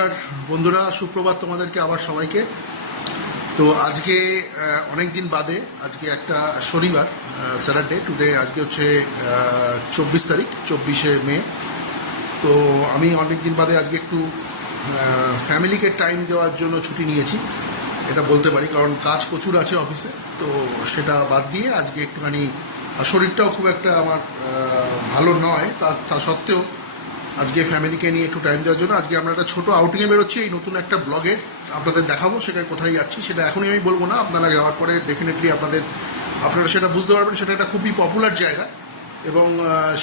নমস্কার বন্ধুরা, সুপ্রভাত তোমাদেরকে আবার সবাইকে। তো আজকে অনেক দিন বাদে, আজকে একটা শনিবার, স্যাটারডে টুডে, আজকে হচ্ছে 24 তারিখ, 24শে মে। তো আমি অনেক দিন বাদে আজকে একটু ফ্যামিলিকে টাইম দেওয়ার জন্য ছুটি নিয়েছি, এটা বলতে পারি, কারণ কাজ প্রচুর আছে অফিসে। তো সেটা বাদ দিয়ে আজকে একটুখানি, শরীরটাও খুব একটা আমার ভালো নয়, তা সত্ত্বেও আজকে ফ্যামিলিকে নিয়ে একটু টাইম দেওয়ার জন্য আজকে আমরা একটা ছোটো আউটিংয়ে বেরোচ্ছি। এই নতুন একটা ব্লগে আপনাদের দেখাবো, সেখানে কোথায় যাচ্ছি সেটা এখনই আমি বলবো না, আপনারা যাওয়ার পরে ডেফিনেটলি আপনারা সেটা বুঝতে পারবেন। সেটা একটা খুবই পপুলার জায়গা এবং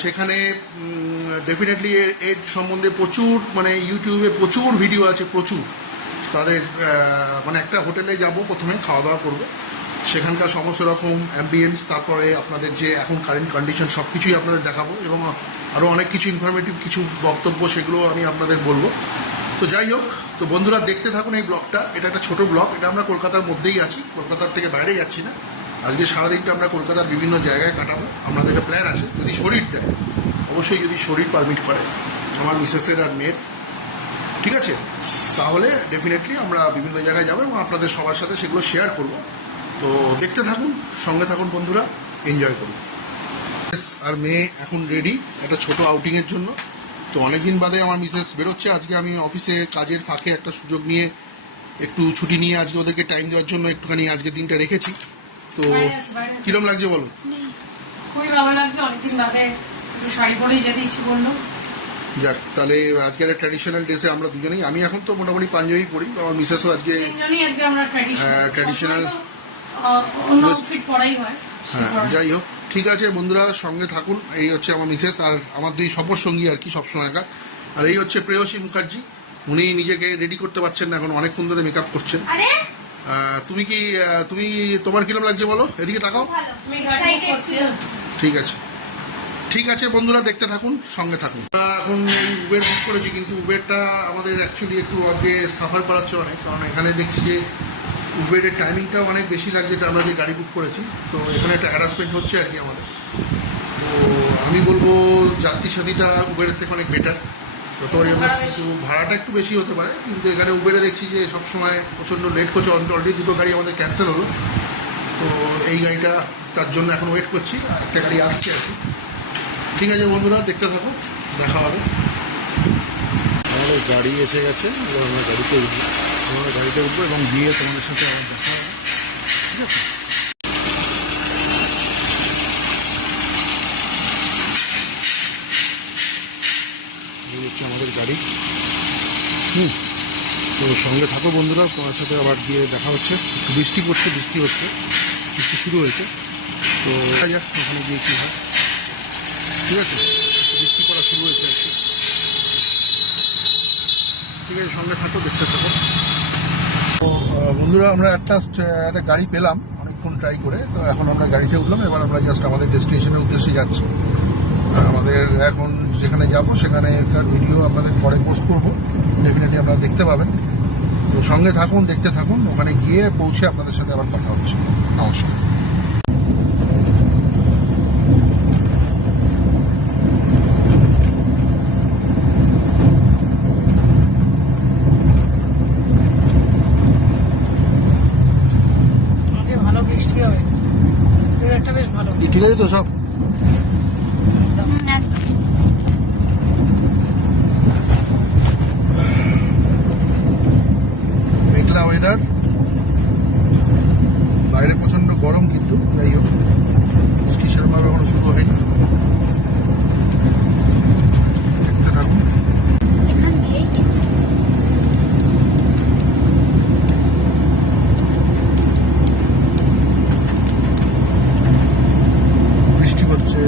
সেখানে ডেফিনেটলি এর সম্বন্ধে প্রচুর, মানে ইউটিউবে প্রচুর ভিডিও আছে, প্রচুর। তাদের মানে একটা হোটেলে যাব, প্রথমে খাওয়া দাওয়া করবো, সেখানকার সমস্ত রকম অ্যাম্বিয়েন্স, তারপরে আপনাদের যে এখন কারেন্ট কন্ডিশন সব কিছুই আপনাদের দেখাবো এবং আরও অনেক কিছু ইনফরমেটিভ কিছু বক্তব্য, সেগুলো আমি আপনাদের বলবো। তো যাই হোক, তো বন্ধুরা দেখতে থাকুন এই ব্লগটা। এটা একটা ছোটো ব্লগ, এটা আমরা কলকাতার মধ্যেই আছি, কলকাতার থেকে বাইরে যাচ্ছি না। আজকে সারাদিনটা আমরা কলকাতার বিভিন্ন জায়গায় কাটাবো, আমাদের একটা প্ল্যান আছে, যদি শরীর দেয়, অবশ্যই যদি শরীর পারমিট করে আমার মিসেসের আর মেয়ের, ঠিক আছে, তাহলে ডেফিনেটলি আমরা বিভিন্ন জায়গায় যাবো এবং আপনাদের সবার সাথে সেগুলো শেয়ার করবো। তো দেখতে থাকুন, সঙ্গে থাকুন বন্ধুরা, এনজয় করুন। আর মেয়ে এখন রেডি একটা ছোট আউটিংয়ের জন্য। তো অনেকদিন বাদে আমার মিসেস বেরোচ্ছে। আজকে আমি অফিসে কাজের ফাঁকে একটা সুযোগ নিয়ে, একটু ছুটি নিয়ে আজকে ওদেরকে টাইম দেওয়ার জন্য একটুখানি আজকে দিনটা রেখেছি। তো কিরম লাগছে বলো? খুবই ভালো লাগছে, অনেকদিন বাদে একটু শাড়ি পরেই যেতে ইচ্ছে করলো। যাক, তাহলে আজকের ট্র্যাডিশনাল ড্রেসে আমরা দুজনেই, আমি এখন তো মোটামুটি পাঞ্জাবি পরি, আমার মিসেসও আজকে ট্র্যাডিশনাল হ্যাঁ। যাই হোক, ঠিক আছে বন্ধুরা, সঙ্গে থাকুন। এই হচ্ছে আমার মিসেস আর আমার দুই সফর সঙ্গী আর কি সবসময়কার। আর এই হচ্ছে প্রেয়সী মুখার্জি, উনি নিজেকে রেডি করতে পারছেন না, এখন অনেকক্ষণ ধরে মেকআপ করছেন। তুমি তোমার কিরম লাগছে বলো, এদিকে তাকাও। ঠিক আছে, ঠিক আছে বন্ধুরা, দেখতে থাকুন, সঙ্গে থাকুন। এখন উবের বুক করেছি, কিন্তু উবেরটা আমাদের অ্যাকচুয়ালি একটু আগে সাফার করাচ্ছে অনেক, কারণ এখানে দেখছি যে উবেরের টাইমিংটাও অনেক বেশি লাগছে, যেটা আমরা যে গাড়ি বুক করেছি। তো এখানে একটা হ্যারাসমেন্ট হচ্ছে আর কি আমাদের। তো আমি বলবো যাত্রী সাথীটা উবেরের থেকে অনেক বেটার, যতবারই আমরা কিছু ভাড়াটা একটু বেশি হতে পারে, কিন্তু এখানে উবেরে দেখছি যে সবসময় প্রচণ্ড লেট করছে। অলরেডি দুটো গাড়ি আমাদের ক্যান্সেল হলো, তো এই গাড়িটা তার জন্য এখন ওয়েট করছি, আর একটা গাড়ি আসছে আর কি। ঠিক আছে বন্ধুরা, দেখতে থাকো, দেখা হবে। আমাদের গাড়ি এসে গেছে, এবার আমরা গাড়িতে উঠবো, আমরা গাড়িতে উঠবো এবং গিয়ে তোমাদের সাথে আবার দেখা হবে, ঠিক আছে? এই হচ্ছে আমাদের গাড়ি। তো সঙ্গে থাকো বন্ধুরা, তোমার সাথে আবার গিয়ে দেখা হচ্ছে। বৃষ্টি পড়ছে, বৃষ্টি শুরু হয়েছে। তো দেখা যাক ওখানে গিয়ে কী হয়, ঠিক আছে? বৃষ্টি পড়া শুরু হয়েছে আর কি। ঠিক আছে, সঙ্গে থাকো, দেখতে থাকো। তো বন্ধুরা, আমরা একটা গাড়ি পেলাম অনেকক্ষণ ট্রাই করে। তো এখন আমরা গাড়িতে উঠলাম, এবার আমরা জাস্ট আমাদের ডেস্টিনেশনের উদ্দেশ্যে যাচ্ছি। আমাদের এখন যেখানে যাব সেখানে একটা ভিডিও আপনাদের পরে পোস্ট করবো, ডেফিনেটলি আপনারা দেখতে পাবেন। তো সঙ্গে থাকুন, দেখতে থাকুন, ওখানে গিয়ে পৌঁছে আপনাদের সাথে আবার কথা হচ্ছে। নমস্কার। ঠিক আছে তো সব? মেঘলা ওয়েদার, বাইরে প্রচন্ড গরম, কিন্তু যাই হোক বৃষ্টি সেরকমভাবে এখনো শুরু হয়নি। দেখতে থাকুন। বৃষ্টি হচ্ছে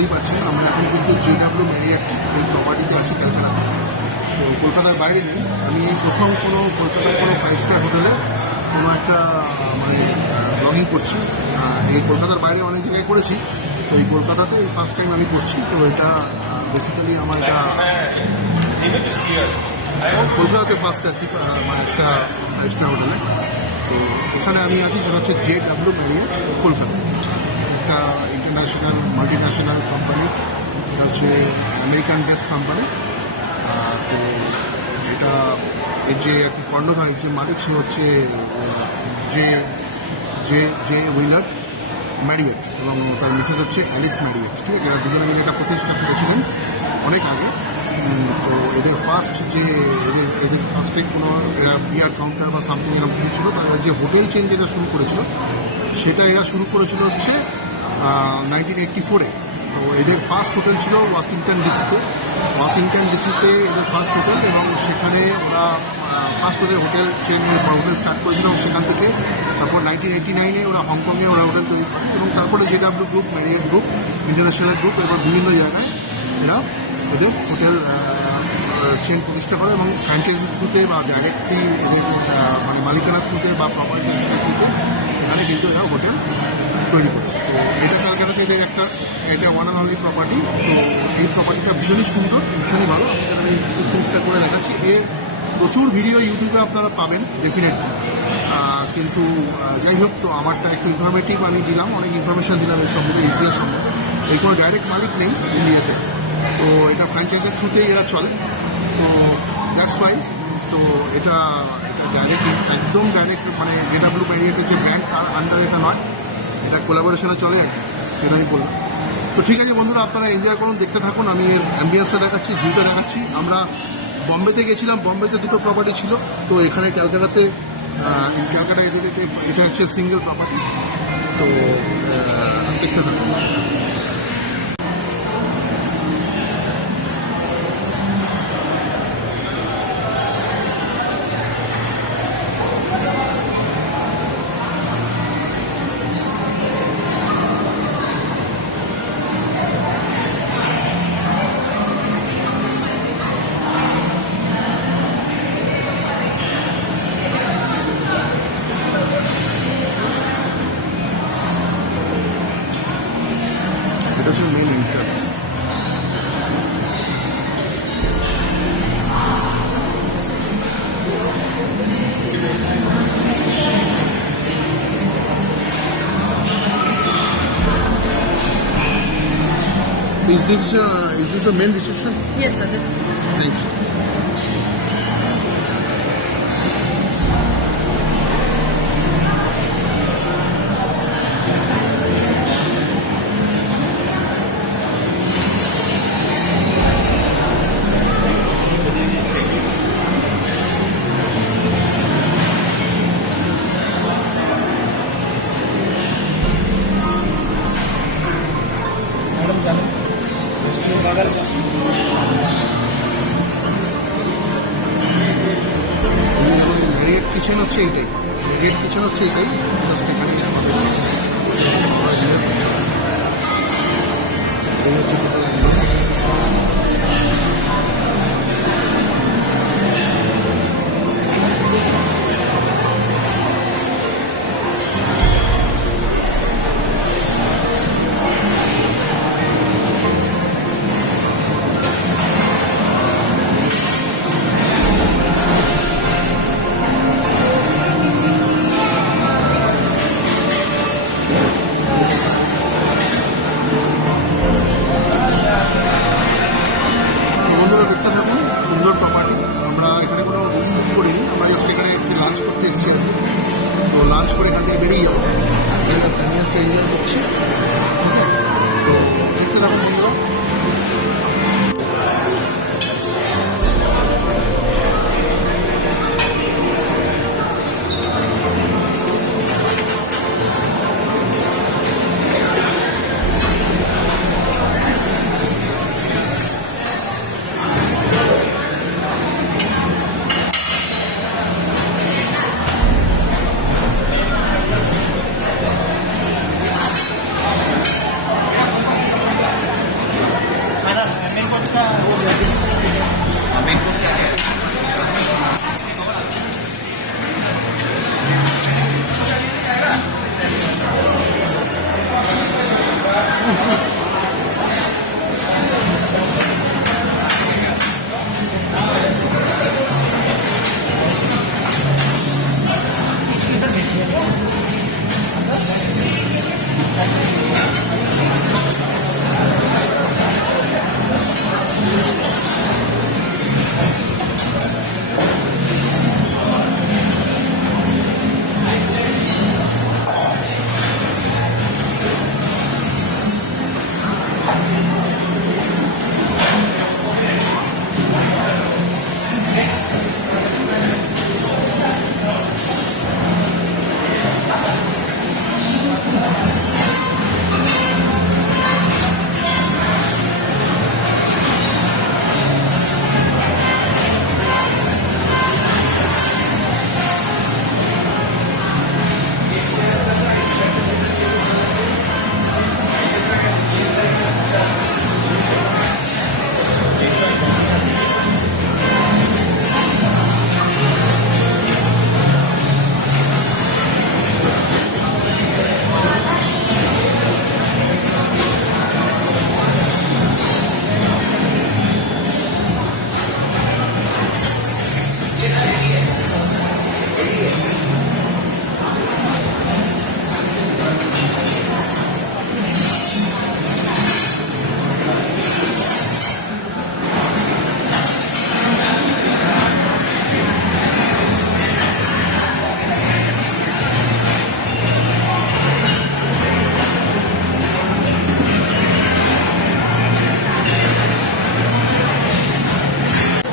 বুঝতেই পারছেন আমরা এখন কিন্তু JW ম্যারিয়েট এই প্রপার্টিতে আছি ক্যালকাটাতে। তো কলকাতার বাইরে নেই, আমি এই প্রথম কোনো কলকাতার কোনো 5 স্টার হোটেলে কোনো একটা মানে ব্লগিং করছি। এই কলকাতার বাইরে অনেক জায়গায় করেছি, তো এই কলকাতাতে এই ফার্স্ট টাইম আমি করছি। তো এটা বেসিক্যালি আমার এটা কলকাতাতে ফার্স্ট আর কি মানে একটা 5 স্টার হোটেলে। তো এখানে আমি আছি যেটা হচ্ছে JW ম্যারিয়েট কলকাতা, একটা ইন্টারন্যাশনাল মাল্টিন্যাশনাল কোম্পানি, এটা হচ্ছে আমেরিকান বেস্ট কোম্পানি। তো এটা এর যে আর কি কর্ণধার যে মালিক সে হচ্ছে J J J wheeler Marriott এবং তার মিসেস হচ্ছে অ্যালিস ম্যারিয়েট, ঠিক আছে? এরা দুজনে মিলে এটা প্রতিষ্ঠা করেছিলেন অনেক আগে। তো এদের ফার্স্ট যে এদের ফার্স্টে কোনো বিয়ার কাউন্টার বা সামথিং এরকম কিছু ছিল, তারা যে হোটেল চেন যেটা শুরু করেছিল সেটা এরা শুরু করেছিল হচ্ছে 1984-এ। তো এদের ফার্স্ট হোটেল ছিল ওয়াশিংটন ডিসিতে এদের ফার্স্ট হোটেল, এবং সেখানে ওরা ফার্স্ট ওদের হোটেল চেন হোটেল স্টার্ট করেছিল, এবং সেখান থেকে তারপর 1989-এ ওরা হংকংয়ে ওরা হোটেল তৈরি করে, এবং তারপরে JW group, Marriott group, international group, এরপর বিভিন্ন জায়গায় এরা এদের হোটেল চেন প্রতিষ্ঠা করে, এবং ফ্র্যাঞ্চাইজির থ্রুতে বা ডাইরেক্টলি এদের মানে মালিকানার থ্রুতে বা প্রপার্টি থ্রুতে এখানে কিন্তু এরা হোটেল তৈরি করেছে। তো এটা ক্যালকাটাতে এদের একটা এটা ওয়ান অ্যান্ড অনলি প্রপার্টি। তো এই প্রপার্টিটা ভীষণই সুন্দর, ভীষণই ভালো। আমি টুকটা করে দেখাচ্ছি, এর প্রচুর ভিডিও ইউটিউবে আপনারা পাবেন ডেফিনেটলি, কিন্তু যাই হোক, তো আমারটা একটু ইনফরমেটিভ আমি দিলাম, অনেক ইনফরমেশান দিলাম এর সম্বন্ধে, ইতিহাস সম্বন্ধে। এই কোনো ডাইরেক্ট মালিক নেই ইন্ডিয়াতে, তো এটা ফ্র্যাঞ্চাইজির থ্রুতেই এরা চলে। তো দ্যাটস ওয়াই তো এটা ডাইরেক্ট একদম ডাইরেক্ট মানে JW ম্যারিয়েটের যে ব্র্যান্ড তার আন্ডার এটা নয়, এটা কোলাবোরেশনে চলে আর কি, সেটা আমি বললাম। তো ঠিক আছে বন্ধুরা, আপনারা এনজয় করুন, দেখতে থাকুন। আমি এর অ্যাম্বিয়েন্সটা দেখাচ্ছি, ভিউটা দেখাচ্ছি। আমরা বম্বেতে গেছিলাম, বম্বেতে দুটো প্রপার্টি ছিল, তো এখানে ক্যালকাটা এদিকে এটা হচ্ছে সিঙ্গেল প্রপার্টি। তো দেখতে থাকুন। এটা হচ্ছে main entrance. Is this the main reception? Yes, sir. This. Thank you. Great kitchen হচ্ছে এইটাই, জাস্ট এখানে আমাদের এই হচ্ছে লাঞ্চ করে এখান থেকে বেরিয়ে যাবো, এনজয় করছি। তো দেখতে থাকুন বন্ধুরা।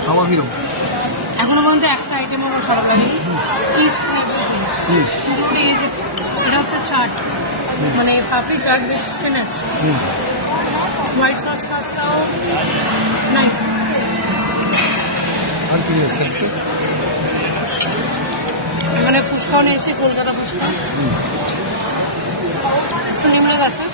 খাওয়া কিরম? এখনো পর্যন্ত একটা আইটেম আমার ভালো লাগে ইচ এই যে এটা হচ্ছে চাট মানে papdi chaat with spinach white sauce পাস্তাও নাইস। আর কি আছে? মানে ফুচকাও নিয়েছি কলকাতা ফুচকা একটু নিম্ন আছে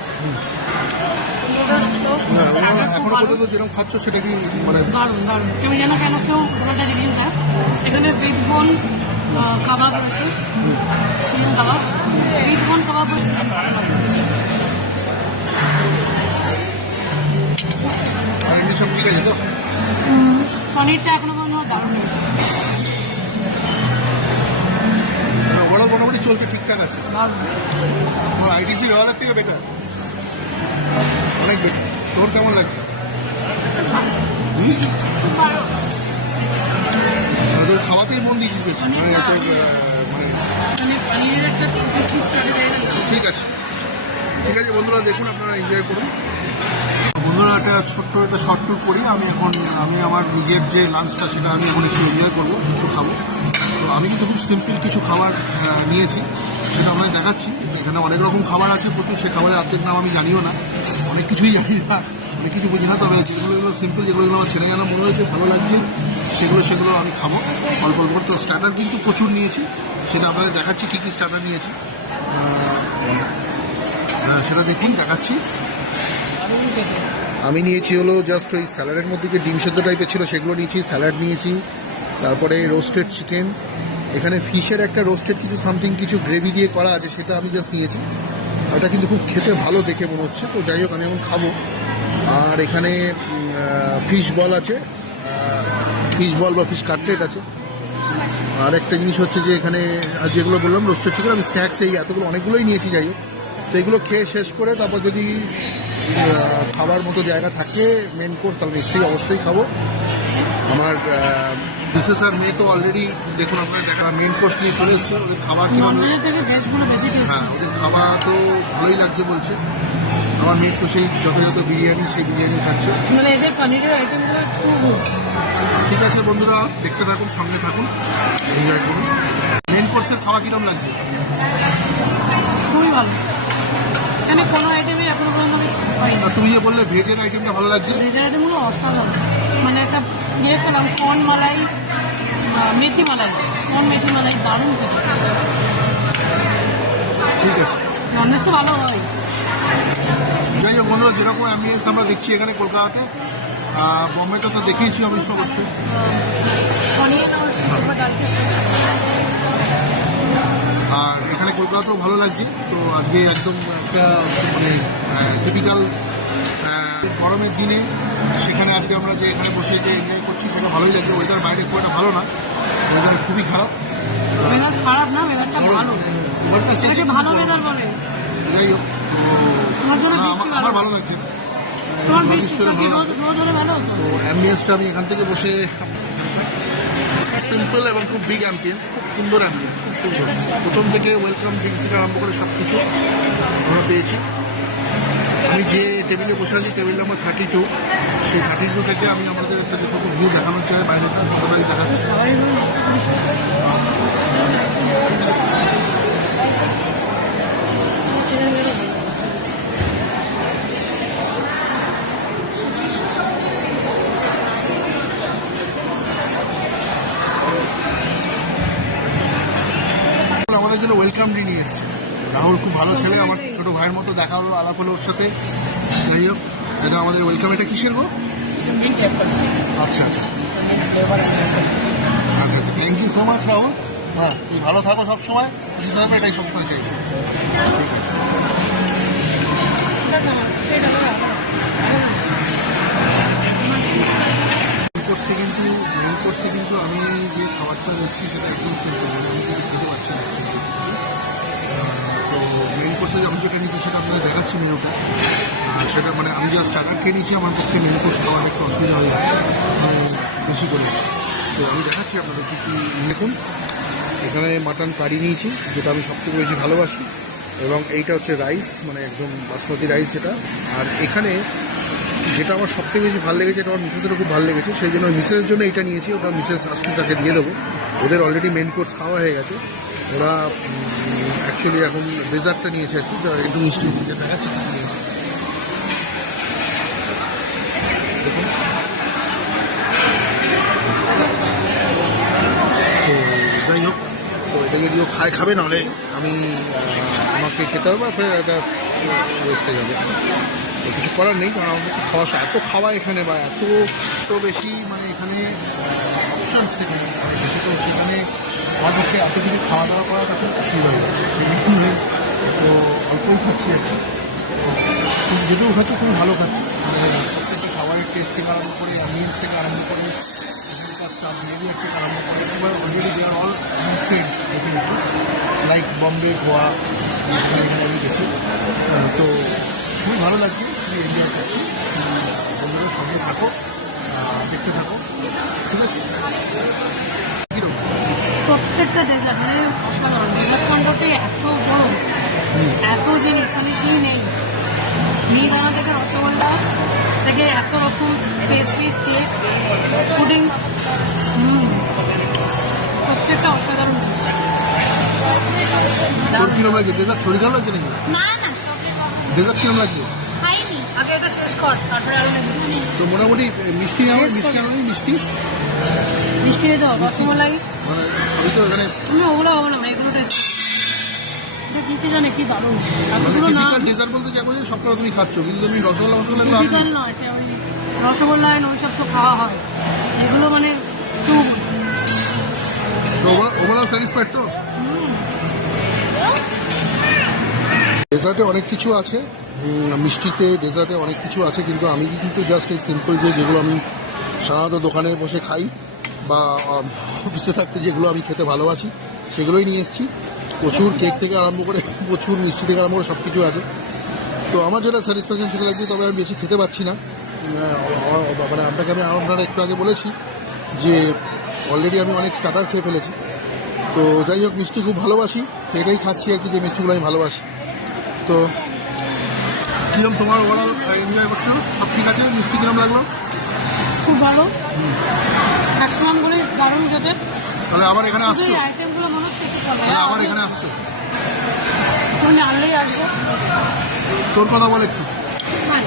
এখনো পর্যন্ত যেরকম খাচ্ছ সেটা কি মানে দারুণ দারুণ তুমি যেন কেন কেউ পুরোটা রিভিউ দেয়। এখানে উইথ বোন কাবাব রয়েছে চিকেন কাবাব উইথ বোন কাবাব রয়েছে আর এমনি সব ঠিক আছে তো? পনিরটা এখনো পর্যন্ত দারুণ ওরা মোটামুটি চলছে, ঠিকঠাক আছে। দারুণ আইটিসি রয়্যালের থেকে বেটার, অনেক বেটার। তোর কেমন লাগছে? তোর খাওয়াতেই মন দিয়েছিস বেশি মানে এত মানে পনিরের একটা ঠিক আছে ঠিক আছে বন্ধুরা, দেখুন আপনারা এনজয় করুন। বন্ধুরা একটা ছোট্ট একটা শর্ট ট্যুর করি। আমি আমার নিজের যে লাঞ্চটা সেটা আমি এখন একটু এনজয় করবো, একটু খাবো। তো আমি কিন্তু খুব সিম্পল কিছু খাবার নিয়েছি, সেটা আপনাকে দেখাচ্ছি। এখানে অনেক রকম খাবার আছে প্রচুর, সে খাবারের অর্ধেক নাম আমি জানিও না, অনেক কিছুই জানি না, অনেক কিছু বুঝি না। তবে যেগুলো সিম্পল, যেগুলো আমার ছেলে জানা মনে হয়েছে ভালো লাগছে সেগুলো আমি খাবো অল্প অল্প। তো স্টার্টার কিন্তু প্রচুর নিয়েছি, সেটা আপনাদের দেখাচ্ছি কী কী স্টার্টার নিয়েছি সেটা দেখুন, দেখাচ্ছি। আমি নিয়েছি হলো জাস্ট ওই স্যালাডের মধ্যে যে ডিম সেদ্ধ টাইপের ছিল সেগুলো নিয়েছি, স্যালাড নিয়েছি, তারপরে রোস্টেড চিকেন, এখানে ফিশের একটা রোস্টেড কিছু সামথিং কিছু গ্রেভি দিয়ে করা আছে সেটা আমি জাস্ট নিয়েছি। ওটা কিন্তু খুব খেতে ভালো দেখে মনে হচ্ছে, তো যাই হোক আমি এখন খাবো। আর এখানে ফিশ বল আছে, ফিশ বল বা ফিশ কাটলেট আছে। আর একটা জিনিস হচ্ছে যে এখানে যেগুলো বললাম রোস্টেড চিকেন, আমি স্ন্যাক্স এই এতগুলো অনেকগুলোই নিয়েছি। যাই হোক, তো এগুলো খেয়ে শেষ করে তারপর যদি খাবার মতো জায়গা থাকে মেন কোর্স, তাহলে নিশ্চয়ই অবশ্যই খাবো। আমার বিশেষ আর মেয়ে তো অলরেডি দেখুন আপনার দেখা মেন কোর্স নিয়ে চলে এসছে। ওদের খাবার কি হ্যাঁ, ওদের খাওয়া তো ভালোই লাগছে বলছে। আমার মেয়ে তো সেই যথাযথ বিরিয়ানি, সেই বিরিয়ানি খাচ্ছে। মানে এদের পনিরের আইটেমগুলো খুব ঠিক আছে বন্ধুরা, দেখতে থাকুন, সঙ্গে থাকুন, এনজয় করুন। মেন কোর্সের খাওয়া কিরকম লাগছে? খুবই ভালো, এখানে কোনো আইটেমই এখনো পর্যন্ত আমি পাইনি। আর তুমি যে বললে ভেজের আইটেমটা ভালো লাগছে? ভেজের আইটেমগুলো অসাধারণ, মানে একটা ইয়ে খেলাম কর্ন মালাই, মেথি মালাই, কর্ন মেথি মালাই দারুণ খেতে। ঠিক আছে, ননভেজ তো ভালো হয়। যাই হোক বন্ধুরা, যেরকম অ্যাম্বিয়েন্স আমরা দেখছি এখানে কলকাতাতে, বম্বেতে তো দেখেইছি অবশ্যই। আর এখানে কলকাতাতেও ভালো লাগছে। তো আজকে একদম একটা মানে যদি ট্রপিক্যাল গরমের দিনে সেখানে আজকে আমরা যে এখানে বসে যে এনজয় করছি সেটা ভালোই লাগছে। ওয়েদার বাইরে খুব একটা ভালো না, ওয়েদার খুবই খারাপ। ওয়েদার খারাপ না, ওয়েদারটা ভালো, এটাকে ভালো ওয়েদার বলে। যাই হোক, তোমার জন্য বৃষ্টি ভালো, আমার ভালো লাগছে। তোমার বৃষ্টি কি রোদ হলে ভালো হতো। তো অ্যাম্বিয়েন্সটা আমি এখান থেকে বসে, সিম্পল এবং খুব বিগ অ্যাম্বিয়েন্স, খুব সুন্দর অ্যাম্বিয়েন্স, খুব সুন্দর। প্রথম থেকে ওয়েলকাম ড্রিঙ্কস থেকে আরম্ভ করে সব কিছু আমরা পেয়েছি। আমি যে টেবিলে বসে আছি, টেবিল নাম্বার 32, সেই 32 থেকে আমি আমাদের একটা যেটুকু ভিউ দেখানোর চাই বাইরেটা ততটাই দেখাচ্ছি। আমাদের জন্য ওয়েলকাম ড্রিঙ্ক নিয়ে এসছে রাহুল, খুব ভালো ছেলে, আমার ছোট ভাইয়ের মতো দেখা হলো, আলাপ হলো ওর সাথে। যাই হোক, এটা আমাদের ওয়েলকাম। এটা কিসের গো? আচ্ছা আচ্ছা আচ্ছা আচ্ছা, thank you so much Rahul. হ্যাঁ, তুই ভালো থাকো সবসময়, খুশি থাকবে, এটাই সবসময় চাইছি। ঠিক আছে। মেন কোর্সে কিন্তু আমি যে খাবারটা দেখছি সেটা একদম সিম্পল, আমি কিছু খেতে পারছি না। তো মেন কোর্সে আমি যেটা নিচ্ছি সেটা আপনাদের দেখাচ্ছি মেনুটা। সেটা মানে আমি যা স্টার্টার খেয়ে নিয়েছি, আমার পক্ষে মেন কোর্স খাওয়ার একটু অসুবিধা হয়ে যাচ্ছে বেশি করে। তো আমি দেখাচ্ছি আপনাদের কী কী। দেখুন, এখানে মাটন কারি নিয়েছি, যেটা আমি সবথেকে বেশি ভালোবাসি, এবং এইটা হচ্ছে রাইস, মানে একদম বাসমতি রাইস এটা। আর এখানে যেটা আমার সবথেকে বেশি ভালো লেগেছে, এটা আমার মিসেসেরও খুব ভালো লেগেছে, সেই জন্য মিসেসের জন্য এটা নিয়েছি। ওটা মিসেস আসলে তাকে দিয়ে দেবো, ওদের অলরেডি মেন কোর্স খাওয়া হয়ে গেছে। ওরা অ্যাকচুয়ালি এখন ডেজার্টটা নিয়েছে আর কি, একটু মিষ্টি যেটা দেখাচ্ছে নিয়েছে। দেখুন, তো যাই হোক, তো এটা যদিও খাবে, নাহলে আমি আমাকে খেতে হবে, আপনার একটা ওয়েস্ট হয়ে যাবে। কিছু করার নেই, কারণ আমাদের খাওয়া এত খাওয়া এখানে, বা এত বেশি, মানে এখানে অপশানস সেখানে বেশি, তো সেখানে আমার পক্ষে এত কিছু খাওয়া দাওয়া করাটা খুব অসুবিধা হয়ে যাচ্ছে। সেই জন্য তো অল্পই খাচ্ছি আর কি, যেটুকু খাচ্ছি খুবই ভালো খাচ্ছি। প্রত্যেকটা খাবারের টেস্ট থেকে আরম্ভ করে, অ্যাম্বিয়েন্স থেকে আরম্ভ করে, স্টাফ বিহেভিয়ার থেকে আরম্ভ করে, একেবারে already they are all trend definitely, like Bombay, Goa, এখানে আমি গেছি। তো খুবই ভালো লাগছে, খুবই এনজয় করছি। বন্ধুদের সঙ্গে থাকো, দেখতে থাকো, ঠিক আছে। প্রত্যেকটা ডেজার্ট মানে অসাধারণ, ডেজার্ট কন্ট্রোলটাই এত বড়, এত জিনিস মানে কি নেই। মিহিদানা থেকে রসগোল্লা থেকে এত রকম পেস্ট্রিজ, কেক, পুডিং, প্রত্যেকটা অসাধারণ জিনিস। তোর কিরম লাগছে ডেজার্ট? শরীর খারাপ লাগছে নাকি? না না, ডেজার্ট কিরম লাগছে? খাইনি। আগে এটা শেষ কর, তারপরে আরো নেবে। তো মোটামুটি মিষ্টি নেওয়া, মিষ্টি আনো, মিষ্টি মিষ্টি হয়ে যাও, রসগোল্লাই মানে সবই তো এখানে, তুমি ওগুলো হবে না, এগুলো টেস্ট এটা দিতে জানে কি দারুণ। মানে এতগুলো না টিপিক্যাল ডেজার্ট বলতে যা বলছি সবটা তুমি খাচ্ছ, কিন্তু তুমি রসগোল্লা টিপিক্যাল না, এটা ওই রসগোল্লায় ওইসব তো খাওয়া হয়, এগুলো মানে একটু ওভারঅল স্যাটিসফাইড তো। ডেজার্টে অনেক কিছু আছে, মিষ্টিতে ডেজার্টে অনেক কিছু আছে, কিন্তু আমি কিন্তু জাস্ট এই সিম্পল যেগুলো আমি সাধারণত দোকানে বসে খাই বা অফিসে থাকতে যেগুলো আমি খেতে ভালোবাসি সেগুলোই নিয়ে এসেছি। প্রচুর কেক থেকে আরম্ভ করে, প্রচুর মিষ্টি থেকে আরম্ভ করে সব কিছু আছে। তো আমার যেটা স্যাটিসফ্যাকশন সেটা লাগছে, তবে আমি বেশি খেতে পারছি না। মানে আপনাকে আমি আপনারা একটু আগে বলেছি যে অলরেডি আমি অনেক স্টার্টার খেয়ে ফেলেছি। তো যাই হোক, মিষ্টি খুব ভালোবাসি, সেটাই খাচ্ছি আর কি, যে মিষ্টিগুলো আমি ভালোবাসি। তো কীরকম তোমার ওভারঅল এনজয় করছো? সব ঠিক আছে? মিষ্টি কীরকম লাগলো? খুব ভালো, ম্যাক্সিমাম গুলো দারুণ খেতে। তাহলে আবার এখানে আসছো? এই আইটেমগুলো মনে হচ্ছে একটু কম, তাহলে আবার এখানে আসছো? তুমি জানলেই আসবো। তোর কথা বলে একটু, হ্যাঁ,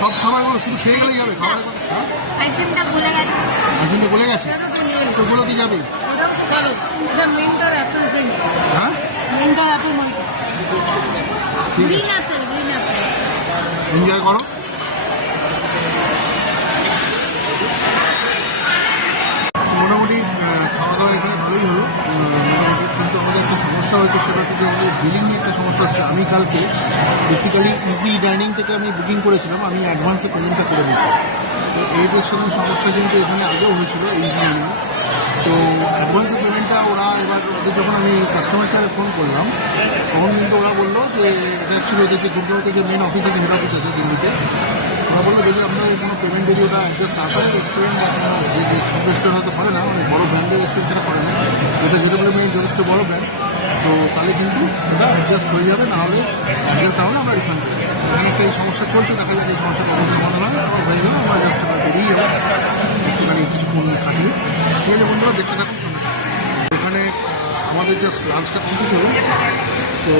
সব খাবারগুলো শুধু খেয়ে গেলেই যাবে? খাবারের কথা, হ্যাঁ, আইসক্রিমটা গলে গেছে। আসলে বলে গেছে, সেটা তো নিয়ে তো বলে দিয়ে যাবে। ওটাও তো ভালো, এটা মেনটার অ্যাপেল ড্রিঙ্ক, হ্যাঁ, মেনটার অ্যাপেল মনে green Apple, green Apple. Enjoy করো। মোটামুটি খাওয়া দাওয়া এখানে ভালোই হলো, কিন্তু আমাদের একটা সমস্যা হয়েছে সেটা থেকে আমাদের বিলিং নিয়ে একটা সমস্যা হচ্ছে। আমি কালকে বেসিক্যালি ইজি ডাইনিং থেকে আমি বুকিং করেছিলাম, আমি অ্যাডভান্সে পেমেন্টটা করে দিয়েছি। তো এইটার সঙ্গে সমস্যা কিন্তু এখানে আগেও হয়েছিল ইজি ডাইনিংয়ে। তো অ্যাডভান্সের পেমেন্টটা ওরা এবার ওদের যখন আমি কাস্টমার কেয়ারে ফোন করলাম তখন কিন্তু ওরা বললো যে এটা অ্যাকচুয়ালি ওদের যে গুরগাঁওতে যে মেন অফিস আছে, হেড অফিস আছে দিল্লিতে, ওরা বললো যদি আপনাদের কোনো পেমেন্ট যদি ওটা অ্যাডজাস্ট না করে রেস্টুরেন্ট বা কোনো যে সব রেস্টুরেন্ট হয়তো করে না, অনেক বড়ো ব্র্যান্ডের রেস্টুরেন্ট সেটা করে না, যেটা যেটা মেন যথেষ্ট বড়ো ব্র্যান্ড, তো তাহলে কিন্তু ওটা অ্যাডজাস্ট হয়ে যাবে, নাহলে অ্যাডজাস্ট না হলে আমরা রিফান্ড করবো। এখানে একটা এই সমস্যা চলছে, দেখা যাবে এই সমস্যাটা কখন সমাধান হয়, তারপর হয়ে গেলে আমরা জাস্ট বেরিয়ে যাবো একটুখানি কিছুক্ষণ কাটিয়ে। ঠিক আছে বন্ধুরা, দেখতে থাকুন সঙ্গে থাকুন। এখানে আমাদের জাস্ট লাঞ্চটা কমপ্লিট হলো। তো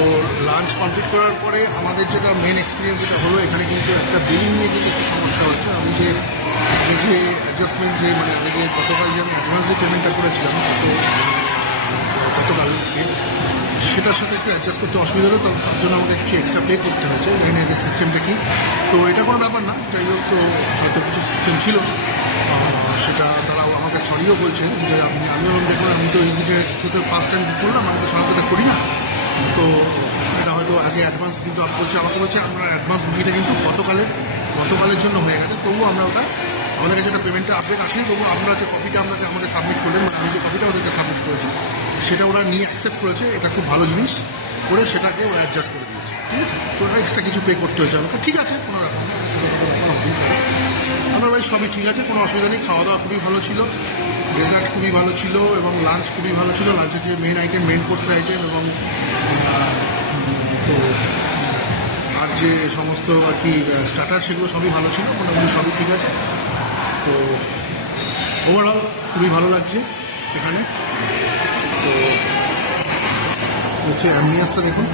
লাঞ্চ কমপ্লিট করার পরে আমাদের যেটা মেন এক্সপিরিয়েন্স যেটা হলো, এখানে কিন্তু একটা বিলিং নিয়ে কিন্তু একটু সমস্যা হচ্ছে। আমি যে অ্যাডজাস্টমেন্ট যে মানে আমি যে গতকাল যে আমি অ্যাডভান্স যে পেমেন্টটা করেছিলাম গতকালকে, সেটার সাথে একটু অ্যাডজাস্ট করতে অসুবিধা হলো, তার জন্য আমাকে একটু এক্সট্রা পে করতে হয়েছে। এখানে যে সিস্টেমটা কি, তো এটা কোনো ব্যাপার না, যাই হোক। তো হয়তো কিছু সিস্টেম ছিল, সেটা তারাও আমাকে সরিও বলছেন যে আমিও দেখলাম, আমি তো ইজি থেকে ফার্স্ট টাইম বুক করলাম, আমি তো সাধারণত করি না, তো এটা হয়তো আগে অ্যাডভান্স কিন্তু আমাকে বলছে আমরা অ্যাডভান্স বুকিংটা কিন্তু গতকালের জন্য হয়ে গেছে, তবুও আমরা ওটা আমাদের কাছে যেটা পেমেন্টটা আপডেট আসেনি, তবুও আমরা যে কপিটা আমাদের সাবমিট করলেন, মানে আমি যে কপিটা ওদেরকে সাবমিট করেছি সেটা ওরা নিয়ে অ্যাকসেপ্ট করেছে। এটা খুব ভালো জিনিস করে সেটাকে ওরা অ্যাডজাস্ট করে দিয়েছে। ঠিক আছে, তো এক্সট্রা কিছু পে করতে হয়েছে আমাকে, ঠিক আছে, কোনো ব্যাপার না, আদারওয়াইজ সবই ঠিক আছে, কোনো অসুবিধা নেই। খাওয়া দাওয়া খুবই ভালো ছিল, ডেজার্ট খুবই ভালো ছিল এবং লাঞ্চ খুবই ভালো ছিল। লাঞ্চের যে মেন কোর্সের আইটেম এবং তো আর যে সমস্ত আর কি স্টার্টার সেগুলো সবই ভালো ছিল, মোটামুটি সবই ঠিক আছে। তো ওভারঅল খুবই ভালো লাগছে এখানে। তো হচ্ছে অ্যাম্বিয়েন্সটা দেখুন,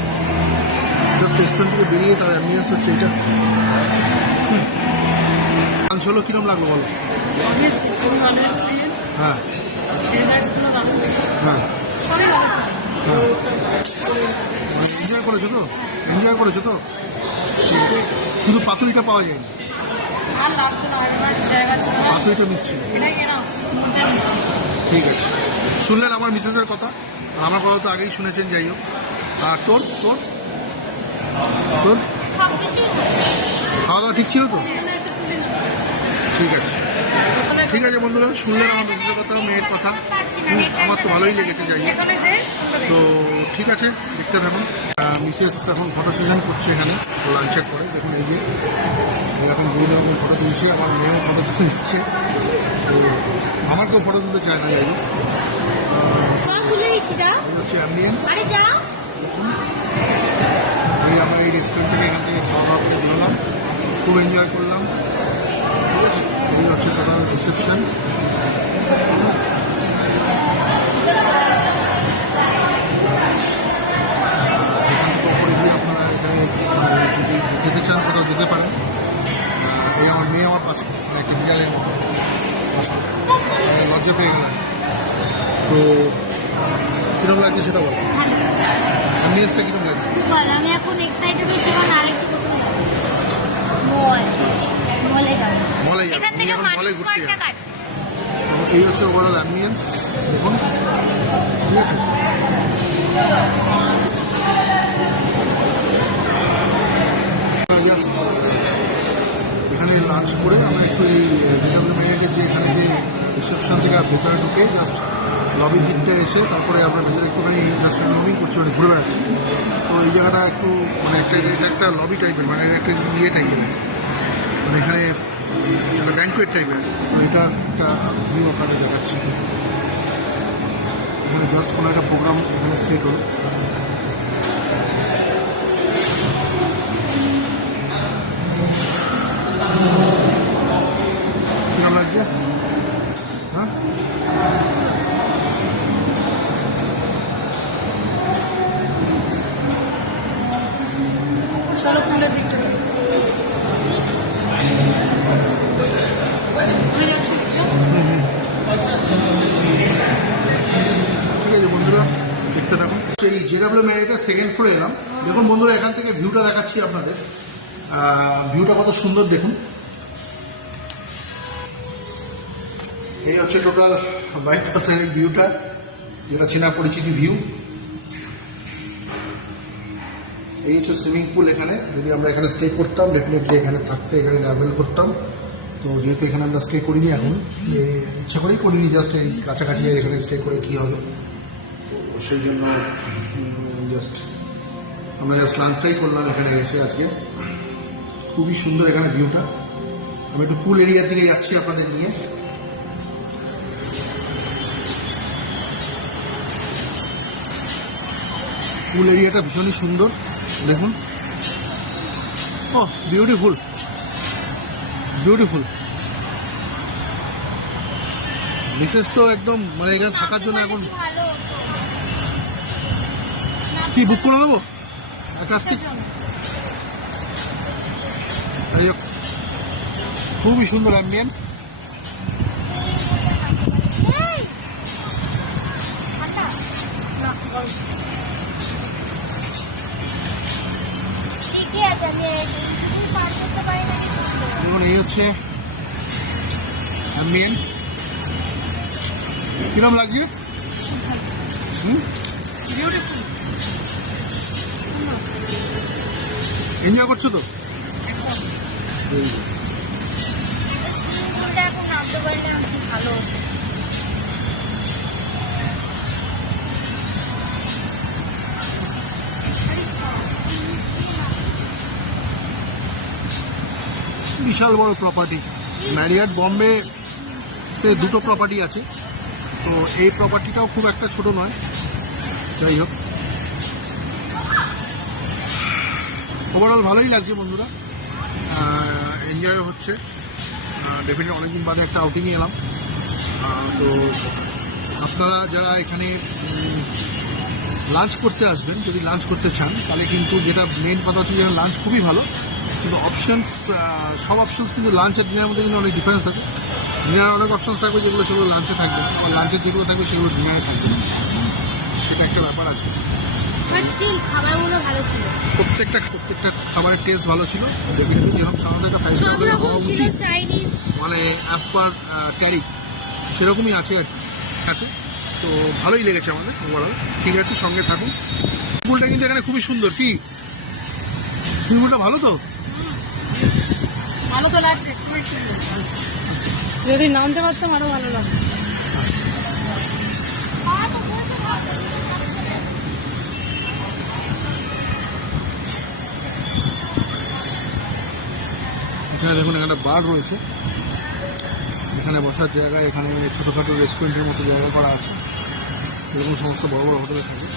জাস্ট রেস্টুরেন্ট থেকে বেরিয়ে তার অ্যাম্বিয়েন্স হচ্ছে এটা। লাঞ্চ হলো কীরকম লাগলো বলো? অবভিয়াসলি খুব ভালো এক্সপিরিয়েন্স। হ্যাঁ ডেজার্টসগুলো ভালো ছিল, হ্যাঁ সবই ভালো ছিল। হ্যাঁ, এনজয় করেছো তো? এনজয় করেছো তো? শুধু পাতুরিটা পাওয়া যায়নি, আর লাগতো না, এবার জায়গা ছিল না, পাতুরিটা মিস ছিল। এটাই এনাফ, মোর দ্যান এনাফ। ঠিক আছে, শুনলেন আমার মিসেসের কথা, আমার কথা তো আগেই শুনেছেন। যাই হোক, আর তোর তোর তোর সবকিছুই খাওয়া দাওয়া ঠিক ছিল তো? এখানে একটা তুলে নিই। ঠিক আছে, ঠিক আছে বন্ধুরা, শুনলেন আমার মিসেসের কথা, মেয়ের কথা। আমার তো ভালোই লেগেছে। যাই হোক, এখানে যে তো ঠিক আছে, দেখতে থাকুন। মিসেস এখন ফটো সেশন করছে এখানে লাঞ্চের পরে। দেখুন এই যে এখন দুই রকম ফটো তুলছে, আমার মেয়েও ফটো তুলতে নিচ্ছে। তো আমার কেউ ফটো তুলতে চায় না। যাই হোক, তুলে দিচ্ছি, দাও। এই হচ্ছে অ্যাম্বিয়েন্স। আরে যাও। এই আমরা এই রেস্টুরেন্ট থেকে এখান থেকে খাওয়া দাওয়া করে বেরোলাম, খুব এনজয় করলাম। ঠিক আছে, এই হচ্ছে টোটাল রিসেপশন। এখান থেকে ওপরে গিয়ে আপনারা এখানে যদি যেতে চান কোথাও যেতে পারেন। এই আমার মেয়ে আমার পাশে, মানে একটি বিড়ালের মতো লজ্জা পেয়ে গেলাম। তো কীরকম লাগছে সেটা বলো, ভালো অ্যাম্বিয়েন্সটা কীরকম লাগছে? ভালো, আমি এখন এক্সাইটেড হচ্ছি, কারণ আরেকটু কোথাও মলে যাবো। মলে যাবো, এখান তুমি থেকে এখন মলে মানুষ ঘুরতে যাবে। কন্টাক্ট আছে। এই হচ্ছে ওভারঅল অ্যাম্বিয়েন্স, দেখুন। ঠিক আছে, জাস্ট এখানে লাঞ্চ করে আমরা একটু এই মেয়েকে যে এখানে যে রিসেপশন থেকে ভেতরে ঢুকে জাস্ট লবির দিকটা এসে তারপরে আমরা ভেতরে একটুখানি জাস্ট রুমিং করছি, মানে ঘুরে বেড়াচ্ছি। তো এই জায়গাটা একটু মানে একটা লবি টাইপের, মানে একটা ইয়ে টাইপের, মানে এখানে একটা ব্যাঙ্কুয়েট টাইপের। তো এটা একটা ভিউ আপনাদের দেখাচ্ছি। এখানে জাস্ট কোনো একটা প্রোগ্রাম এখানে সেট হলো। কিরকম লাগছে? হ্যাঁ, চলো ফুলের দিকটা যাই। ঘুরে যাচ্ছি দেখতে। ঠিক আছে বন্ধুরা, দেখতে থাকুন। এই জেডাব্লিউ ম্যারিটা সেকেন্ড ফ্লোরে এলাম। দেখুন বন্ধুরা, এখান থেকে ভিউটা দেখাচ্ছি আপনাদের। ভিউটা কত সুন্দর দেখুন। এই হচ্ছে টোটাল বাইপাসের ভিউটা, যেটা চেনা পরিচিতি ভিউ। এই হচ্ছে সুইমিং পুল। এখানে যদি আমরা এখানে স্টে করতাম ডেফিনেটলি এখানে থাকতে এখানে ট্রাভেল করতাম। তো যেহেতু এখানে আমরা স্টে করিনি এখন, ইচ্ছা করেই করিনি, জাস্ট এই কাছাকাছি এখানে স্টে করে কী হবে, তো সেই জন্য জাস্ট আমরা জাস্ট লাঞ্চটাই করলাম এখানে এসে আজকে। খুবই সুন্দর এখানে ভিউটা। আমি একটু পুল এরিয়ার দিকে যাচ্ছি আপনাদের নিয়ে। পুল এরিয়াটা ভীষণই সুন্দর, দেখুন। ও বিউটিফুল বিউটিফুল। বিশেষ তো একদম মানে এখানে থাকার জন্য এখন ভালো হতো। কি বুক করে দেবো একটা আজকে? যাই হোক, খুবই সুন্দর অ্যাম্বিয়েন্স। এই! আটা। ঠিকই আছে, আমি পার করতে পারি না। দেখুন এই হচ্ছে অ্যাম্বিয়েন্স। কিরম লাগছে? বিউটিফুল। এনজয় করছো তো? স্কুলটা এখন নামতে পারি না, খুব ভালো হতো। বিশাল বড় প্রপার্টি। ম্যারিয়ট বম্বেতে দুটো প্রপার্টি আছে, তো এই প্রপার্টিটাও খুব একটা ছোট নয়। যাই হোক, ওভারঅল ভালোই লাগছে বন্ধুরা, এনজয় হচ্ছে। ডেফিনেটলি অনেকদিন বাদে একটা আউটিংয়ে এলাম। তো আপনারা যারা এখানে লাঞ্চ করতে আসবেন, যদি লাঞ্চ করতে চান তাহলে কিন্তু যেটা মেন কথা হচ্ছে যে লাঞ্চ খুবই ভালো, কিন্তু অপশানস সব অপশানস কিন্তু লাঞ্চ আর ডিনারের মধ্যে কিন্তু অনেক ডিফারেন্স আছে। ডিনার অনেক অপশানস থাকবে যেগুলো সেগুলো লাঞ্চে থাকবে না, আর লাঞ্চের যেগুলো থাকবে সেগুলো ডিনারে থাকবে না। সেটা একটা ব্যাপার আছে। বাট স্টিল খাবারগুলো ভালো ছিল। প্রত্যেকটা খাবারের টেস্ট ভালো ছিল। ডেফিনেটলি যেরকম সাধারণত একটা 5 সব স্টার রকম হওয়া ছিল, উচিত, চাইনিজ। মানে অ্যাজ পার ট্যারিফ সেরকমই আছে আর কি। আছে তো ভালোই লেগেছে আমাদের ওভারঅল। ঠিক আছে, সঙ্গে থাকুন। পুলটা কিন্তু এখানে খুবই সুন্দর। কি পুলটা ভালো তো? ভালো তো লাগছে, যদি নামতে পারতাম আরো ভালো লাগতো। খাওয়া তো বলতে ভালো। এখানে দেখুন এখানে বার রয়েছে, এখানে বসার জায়গা, এখানে ছোটোখাটো রেস্টুরেন্টের মতো জায়গা করা আছে, এরকম সমস্ত বড় বড় হোটেলে থাকে।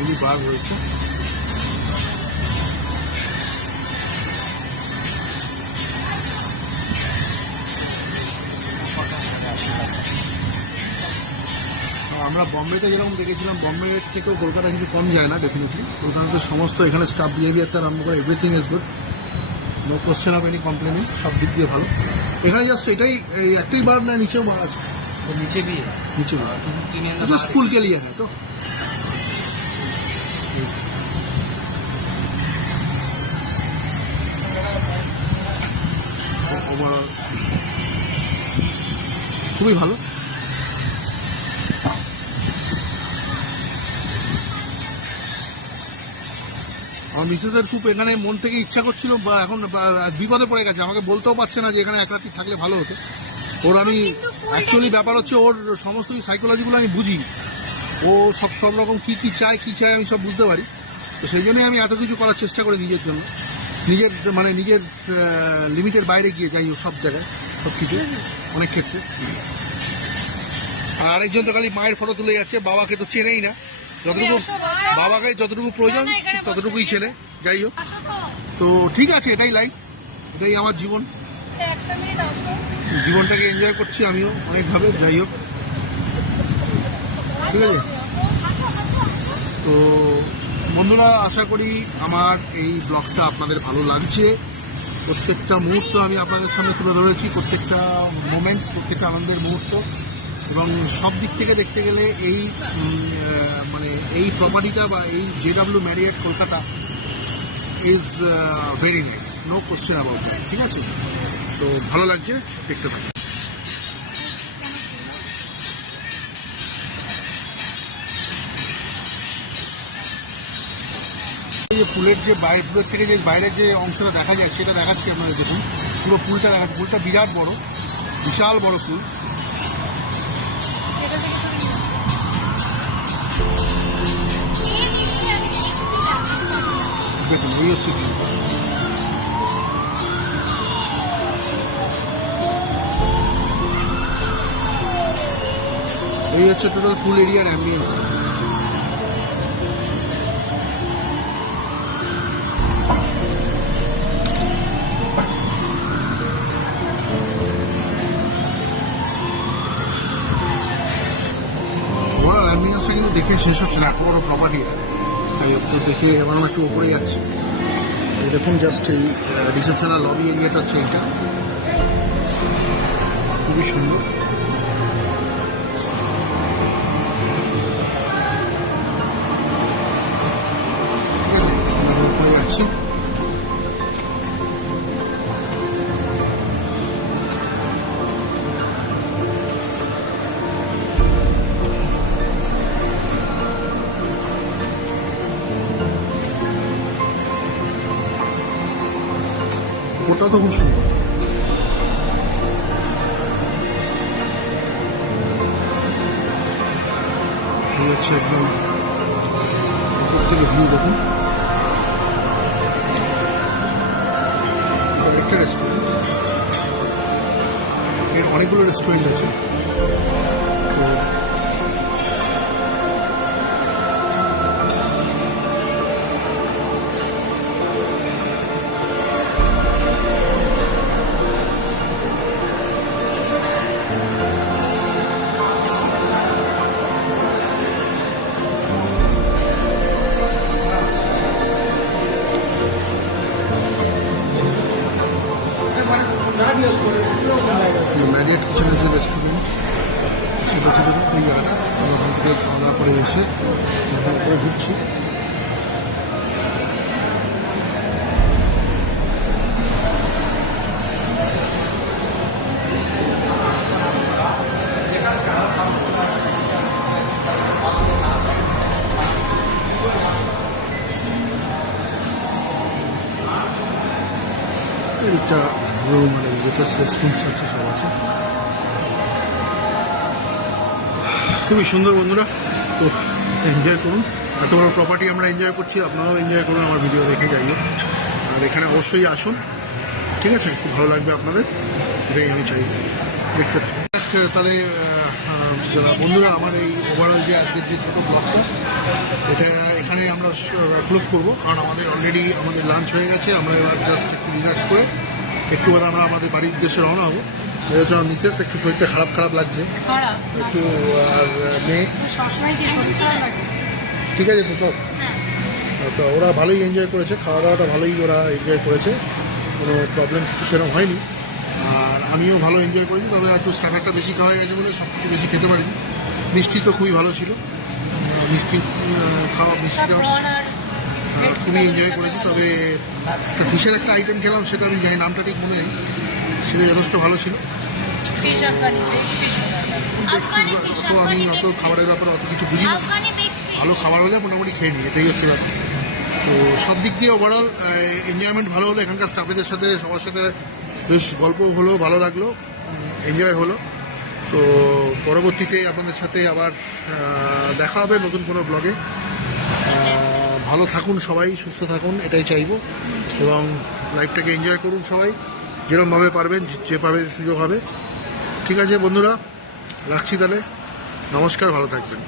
মিনি বার রয়েছে। আমরা বম্বেতে যেরকম দেখেছিলাম, বম্বে থেকেও কলকাতা কিন্তু কম যায় না ডেফিনেটলি। কলকাতাতে সমস্ত এখানে স্টাফ বিহেভিয়ার তার আরম্ভ করে everything is good, no question of any complaining, সব দিক দিয়ে ভালো। এখানে জাস্ট এটাই এই একটাই বার না, নিচেও বার আছে? तो नीचे भी है নিচে বার टीनियन जो स्कूल के लिए है। तो ওভারঅল খুবই ভালো। আমার মিসেসের খুব এখানে মন থেকে ইচ্ছা করছিল, বা এখন বিপদে পড়ে গেছে, আমাকে বলতেও পারছে না যে এখানে এক রাত্রি থাকলে ভালো হতো। ওর আমি অ্যাকচুয়ালি ব্যাপার হচ্ছে ওর সমস্ত সাইকোলজিগুলো আমি বুঝি, ও সব রকম কী চায় আমি সব বুঝতে পারি। তো সেই জন্যই আমি এত কিছু করার চেষ্টা করি নিজের জন্য, নিজের লিমিটের বাইরে গিয়ে যাই হোক সব জায়গায়, সব কিছু অনেক ক্ষেত্রে। আর আরেকজন তো খালি মায়ের ফটো তুলে যাচ্ছে, বাবাকে তো চেনেই না। বাবাকে যতটুকু প্রয়োজন ততটুকুই চেনে। যাই হোক, তো ঠিক আছে, এটাই লাইফ, এটাই আমার জীবন। একটা মিনিট আসো। জীবনটাকে এনজয় করছি আমিও অনেকভাবে। যাই হোক, ঠিক আছে। তো বন্ধুরা, আশা করি আমার এই ব্লগটা আপনাদের ভালো লাগছে। প্রত্যেকটা মুহূর্ত আমি আপনাদের সামনে তুলে ধরেছি, প্রত্যেকটা মোমেন্টস, প্রত্যেকটা আনন্দের মুহূর্ত। এবং সব দিক থেকে দেখতে গেলে এই এই প্রপার্টিটা বা এই JW Marriott Kolkata is very nice, no question about it. ঠিক আছে, তো ভালো লাগছে, দেখতে পাচ্ছি। এই যে পুলের যে পুলের থেকে যে বাইরের যে অংশটা দেখা যায় সেটা দেখাচ্ছি আপনাদের। দেখুন, পুরো পুলটা দেখাচ্ছি। পুলটা বিরাট বড়, বিশাল বড় পুল। দেখুন, এই হচ্ছে পুলটা। এই হচ্ছে টোটাল পুল এরিয়ার অ্যাম্বিয়েন্সটা। অ্যাম্বিয়েন্সটা কিন্তু দেখে শেষ হচ্ছে না, এত বড় প্রপার্টি। তাই একটু দেখে এবার আমরা একটু উপরে যাচ্ছি। এই দেখুন, জাস্ট এই রিসেপশন আর লবি এরিয়াটা হচ্ছে এইটা, খুবই সুন্দর। ঠিক আছে, আমরা উপরে যাচ্ছি। ওটা তো খুব সুন্দর। এই হচ্ছে একদম উপর থেকে ভিউ। দেখুন, একটা রেস্টুরেন্ট, এর অনেকগুলো রেস্টুরেন্ট আছে। তো ম্যারিয়েট কিচেনের যে রেস্টুরেন্ট সেটা হচ্ছে দেখুন এই জায়গাটা। আমরা ওখান থেকে খাওয়া দাওয়া করে এসে করে ঘুরছি। একটা রুম আর এলিভেটার্স, রেস্টরুমস আছে, সব আছে। খুবই সুন্দর বন্ধুরা, তো এনজয় করুন। এত বড় প্রপার্টি আমরা এনজয় করছি, আপনারাও এনজয় করুন, আমার ভিডিও দেখে যাইও। আর এখানে অবশ্যই আসুন, ঠিক আছে? খুব ভালো লাগবে আপনাদের, এটাই আমি চাই দেখতে। তাহলে বন্ধুরা, আমার এই ওভারঅল যে আজকের যে ছোটো ব্লগটা, এটা এখানে আমরা ক্লোজ করবো, কারণ আমাদের অলরেডি আমাদের লাঞ্চ হয়ে গেছে। আমরা এবার জাস্ট একটু রিল্যাক্স করে একটু বার আমরা আমাদের বাড়ির উদ্দেশ্যে রওনা হবো। হচ্ছে আমার মিসেস একটু শরীরটা খারাপ লাগছে একটু, আর মেয়ে ঠিক আছে তো সব। তো ওরা ভালোই এনজয় করেছে, খাওয়া দাওয়াটা ভালোই ওরা এনজয় করেছে, কোনো প্রবলেম কিছু সেরকম হয়নি। আর আমিও ভালো এনজয় করেছি, তবে একটু স্ট্যান্ডার্ডটা বেশি খাওয়া গেছে বলে সব কিছু বেশি খেতে পারিনি। মিষ্টি তো খুবই ভালো ছিল, মিষ্টিটা খুবই এনজয় করেছি। তবে একটা ফিশের একটা আইটেম খেলাম, সেটা আমি জানি নামটা ঠিক মনে নেই, সেটা যথেষ্ট ভালো ছিল। তো আমি অত খাবারের ব্যাপারে অত কিছু বুঝি না, ভালো খাবার হলে মোটামুটি খেয়ে নিই, এটাই হচ্ছে ব্যাপার। তো সব দিক দিয়ে ওভারঅল এনজয়মেন্ট ভালো হলো। এখানকার স্টাফেদের সাথে সবার সাথে বেশ গল্প হলো, ভালো লাগলো, এনজয় হলো। তো পরবর্তীতে আপনাদের সাথে আবার দেখা হবে নতুন কোনো ব্লগে। ভালো থাকুন সবাই, সুস্থ থাকুন, এটাই চাইবো। এবং লাইফটাকে এনজয় করুন সবাই, যেরকমভাবে পারবেন, যেভাবে সুযোগ হবে। ঠিক আছে বন্ধুরা, রাখছি তাহলে, নমস্কার, ভালো থাকবেন।